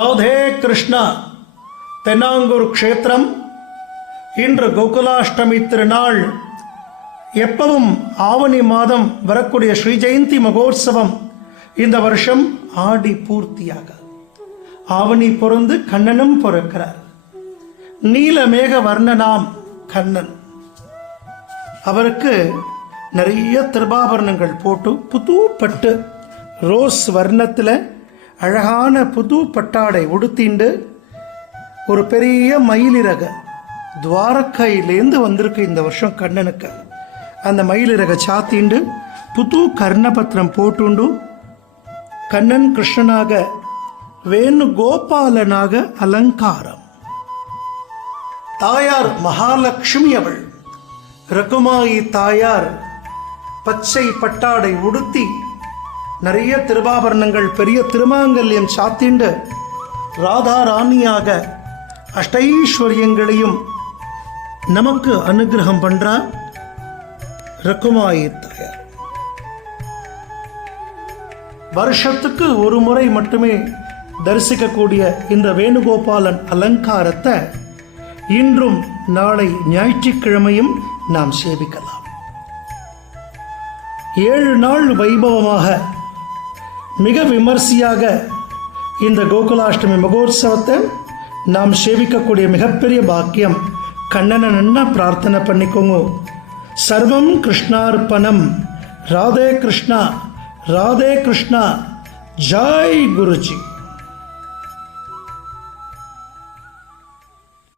ராதே கிருஷ்ணா. தென்னாங்கூர் க்ஷேத்திரம். இன்று கோகுலாஷ்டமி திருநாள். எப்பவும் ஆவணி மாதம் வரக்கூடிய ஸ்ரீ ஜெயந்தி மகோத்சவம் இந்த வருஷம் ஆடி பூர்த்தியாக. ஆவணி பொருந்து கண்ணனும் பிறக்கிறார். நீலமேக வர்ணனாம் கண்ணன். அவருக்கு நிறைய திருபாபரணங்கள் போட்டு புது பட்டு ரோஸ் வர்ணத்தில் அழகான புது பட்டாடை உடுத்திண்டு ஒரு பெரிய மயிலிறக துவாரக்கையிலேருந்து வந்திருக்கு இந்த வருஷம் கண்ணனுக்கு. அந்த மயிலிறக சாத்திண்டு புது கர்ணபத்திரம் போட்டுண்டு கண்ணன் கிருஷ்ணனாக வேணுகோபாலனாக அலங்காரம். தாயார் மகாலட்சுமி அவள். ரகுமாயி தாயார் பச்சை பட்டாடை உடுத்தி நிறைய திருவாபரணங்கள் பெரிய திருமாங்கல்யம் சாத்திண்டு ராதா ராணியாக அஷ்டைஸ்வரியங்களையும் நமக்கு அனுகிரகம் பண்றா ரகுமாயி தாயார். வருஷத்துக்கு ஒரு முறை மட்டுமே தரிசிக்கக்கூடிய இந்த வேணுகோபாலன் அலங்காரத்தை இன்றும் நாளை ஞாயிற்றுக்கிழமையும் நாம் சேவிக்கலாம். 7 நாள் வைபவமாக மிக விமர்சையாக இந்த கோகுலாஷ்டமி மகோத்சவத்தை நாம் சேவிக்கக்கூடிய மிகப்பெரிய பாக்கியம். கண்ணனை நன்னா பிரார்த்தனை பண்ணிக்கோங்க. சர்வம் கிருஷ்ணார்ப்பணம். ராதே கிருஷ்ணா, ராதே கிருஷ்ணா. ஜாய் குருஜி.